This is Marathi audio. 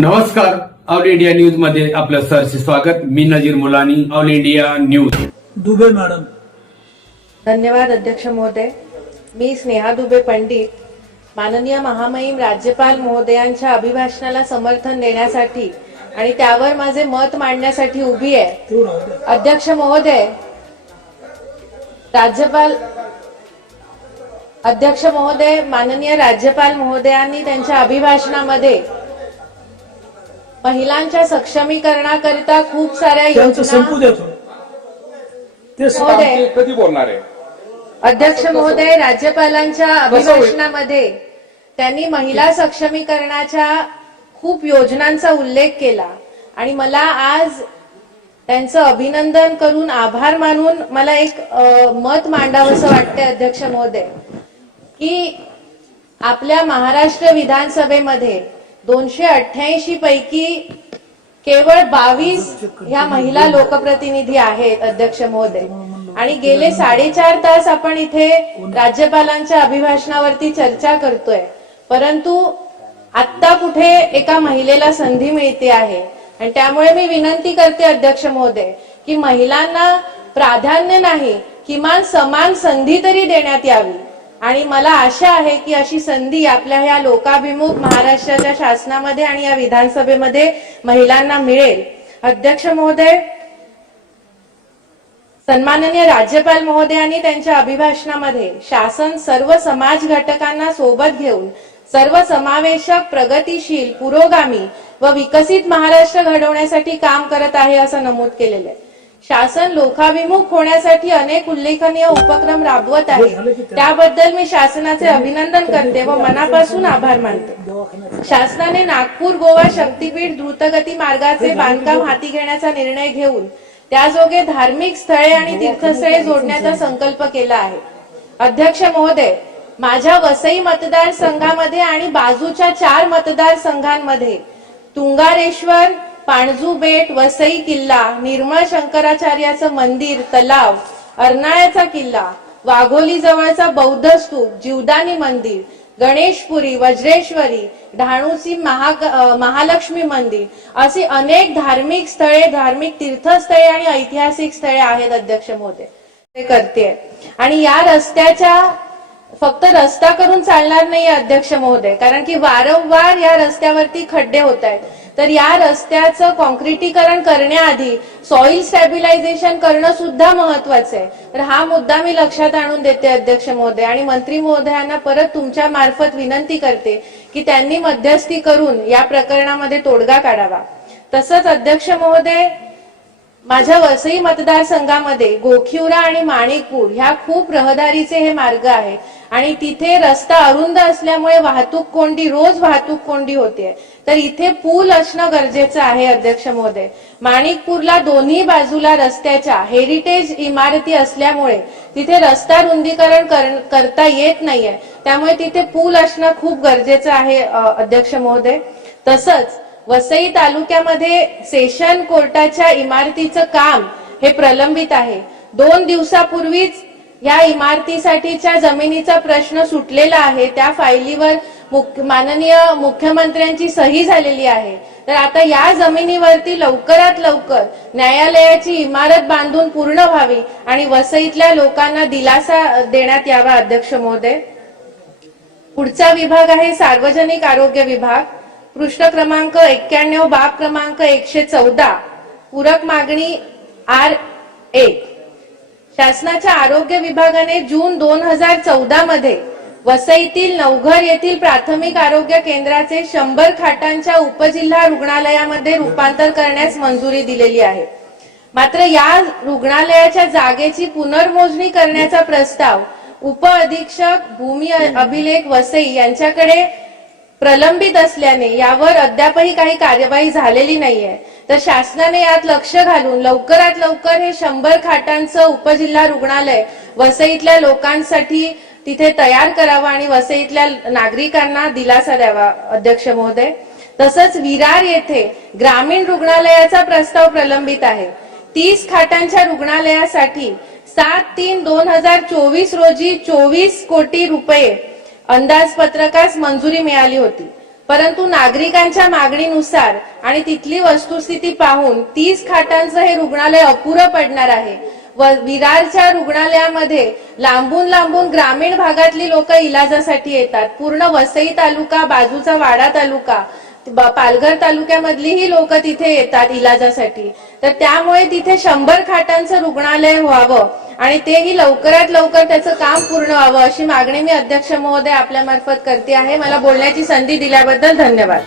नमस्कार. ऑल इंडिया न्यूजमध्ये आपलं सरचे स्वागत. मी Nazir Mulani All India News. Dubey madam. धन्यवाद अध्यक्ष महोदय. मी स्नेहा दुबे पंडित. माननीय महामहिम राज्यपाल महोदयांच्या अभिभाषणाला समर्थन देण्यासाठी आणि त्यावर माझे मत मांडण्यासाठी उभी आहे. द्या. अध्यक्ष महोदय राज्यपाल अध्यक्ष महोदय माननीय राज्यपाल महोदयांनी त्यांच्या अभिभाषणामध्ये महिलांच्या सक्षमीकरणाकरिता खूप साऱ्या त्यांचं संपू योजना द्या थोडं. ते स- महोदय. ते कधी बोलणार आहे. अध्यक्ष महोदय राज्यपालांच्या अभिभाषणामध्ये त्यांनी महिला सक्षमीकरणाच्या खूप योजनांचा उल्लेख केला. आणि मला आज त्यांचं अभिनंदन करून आभार मानून मला एक अ, मत मांडावंसं वाटते अध्यक्ष महोदय की आपल्या महाराष्ट्र विधानसभेमध्ये दोनशे अठ्ठ्याऐंशी पैकी केवळ बावीस ह्या महिला लोकप्रतिनिधी आहेत अध्यक्ष महोदय. आणि गेले साडेचार तास आपण इथे राज्यपालांच्या अभिभाषणावरती चर्चा करतोय. परंतु आत्ता कुठे एका महिलेला संधी मिळते आहे? आणि त्यामुळे मी विनंती करते अध्यक्ष महोदय की महिलांना प्राधान्य नाही किमान समान संधी तरी देण्यात यावी. आणि मला आशा आहे की अशी संधी आपल्या ह्या लोकाभिमुख महाराष्ट्राच्या शासनामध्ये आणि या विधानसभेमध्ये महिलांना मिळेल. अध्यक्ष महोदय सन्माननीय राज्यपाल महोदयांनी त्यांच्या अभिभाषणामध्ये शासन सर्व समाज घटकांना सोबत घेऊन सर्व समावेशक प्रगतीशील पुरोगामी व विकसित महाराष्ट्र घडवण्यासाठी काम करत आहे असं नमूद केलेलं आहे. शासन लोकाभिमुख होण्यासाठी अनेक उल्लेखनीय उपक्रम राबवत आहे. त्याबद्दल मी शासनाचे अभिनंदन करते व मनापासून आभार मानते. शासनाने नागपूर गोवा शक्तीपीठ द्रुतगती मार्गाचे बांधकाम हाती घेण्याचा निर्णय घेऊन त्याजोगे धार्मिक स्थळे आणि तीर्थस्थळे जोडण्याचा संकल्प केला आहे. अध्यक्ष महोदय माझ्या वसई मतदारसंघामध्ये आणि बाजूच्या चार मतदारसंघांमध्ये तुंगारेश्वर पाणजू बेट वसई किल्ला निर्मळ शंकराचार्याचं मंदिर तलाव अर्नाळ्याचा किल्ला वाघोली जवळचा बौद्ध स्तूप जीवदानी मंदिर गणेशपुरी वज्रेश्वरी डहाणूची महा महालक्ष्मी मंदिर अशी अनेक धार्मिक स्थळे धार्मिक तीर्थस्थळे आणि ऐतिहासिक स्थळे आहेत अध्यक्ष महोदय. ते करते आणि या रस्त्याच्या फक्त रस्ता करून चालणार नाही अध्यक्ष महोदय कारण की वारंवार या रस्त्यावरती खड्डे होत आहेत तर या रस्त्याचं कॉन्क्रिटीकरण करण्याआधी सॉइल स्टॅबिलायझेशन करणं सुद्धा महत्वाचं आहे. तर हा मुद्दा मी लक्षात आणून देते अध्यक्ष महोदय. आणि मंत्री महोदयांना परत तुमच्या मार्फत विनंती करते की त्यांनी मध्यस्थी करून या प्रकरणामध्ये तोडगा काढावा. तसंच अध्यक्ष महोदय माझ्या वसई मतदारसंघामध्ये गोखिवरा आणि माणिकपूर ह्या खूप रहदारीचे हे मार्ग आहेत आणि तिथे रस्ता अरुंद असल्यामुळे वाहतूक कोंडी रोज वाहतूक कोंडी होते. तर इथे पूल असणं गरजेचं आहे अध्यक्ष महोदय. माणिकपूरला दोन्ही बाजूला रस्त्याच्या हेरिटेज इमारती असल्यामुळे तिथे रस्ता रुंदीकरण करता येत नाहीये. त्यामुळे तिथे पूल असणं खूप गरजेचं आहे अध्यक्ष महोदय. तसंच वसई तालुक्यामध्ये सेशन कोर्टाच्या इमारतीचं काम हे प्रलंबित आहे. दोन दिवसापूर्वीच या इमारतीसाठीच्या जमिनीचा प्रश्न सुटलेला आहे. त्या फायलीवर मुख्य- माननीय मुख्यमंत्र्यांची सही झालेली आहे. तर आता या जमिनीवरती लवकरात लवकर न्यायालयाची इमारत बांधून पूर्ण व्हावी आणि वसईतल्या लोकांना दिलासा देण्यात यावा अध्यक्ष महोदय. पुढचा विभाग आहे सार्वजनिक आरोग्य विभाग. पृष्ठ क्रमांक एक्क्याण्णव बाब क्रमांक एकशे चौदा पूरक मागणी आर एक. शासनाच्या आरोग्य विभागाने जून दोन हजार चौदा मध्ये वसईतील नवघर येथील प्राथमिक आरोग्य केंद्राचे शंभर खाटांच्या उपजिल्हा रुग्णालयामध्ये रूपांतर करण्यास मंजुरी दिलेली आहे. मात्र या रुग्णालयाच्या जागेची पुनर्मोजणी करण्याचा प्रस्ताव उप अधीक्षक भूमी अभिलेख वसई यांच्याकडे प्रलंबित असल्याने यावर अद्यापही काही कार्यवाही झालेली नाहीये. तर शासनाने यात लक्ष घालून लवकरात लवकर हे शंभर खाटांचं उपजिल्हा रुग्णालय वसईतल्या लोकांसाठी तिथे तयार करावं आणि वसईतल्या नागरिकांना दिलासा द्यावा अध्यक्ष महोदय. तसंच विरार येथे ग्रामीण रुग्णालयाचा प्रस्ताव प्रलंबित आहे. तीस खाटांच्या रुग्णालयासाठी सात तीन दोन हजार चोवीस रोजी चोवीस कोटी रुपये अंदाजपत्रकास मंजुरी मिळाली होती. परंतु नागरिकांच्या मागणीनुसार आणि तिथली वस्तुस्थिती पाहून तीस खाटांचं हे रुग्णालय अपुरं पडणार आहे. व विरारच्या रुग्णालयामध्ये लांबून लांबून ग्रामीण भागातली लोक इलाजासाठी येतात. पूर्ण वसई तालुका बाजूचा वाडा तालुका पालघर तालुक्यामधलीही लोक तिथे येतात इलाजासाठी. तर त्यामुळे तिथे शंभर खाटांचं रुग्णालय व्हावं आणि तेही लवकरात लवकर त्याचं काम पूर्ण व्हावं अशी मागणी मी अध्यक्ष महोदय आपल्यामार्फत करते आहे. मला बोलण्याची संधी दिल्याबद्दल धन्यवाद.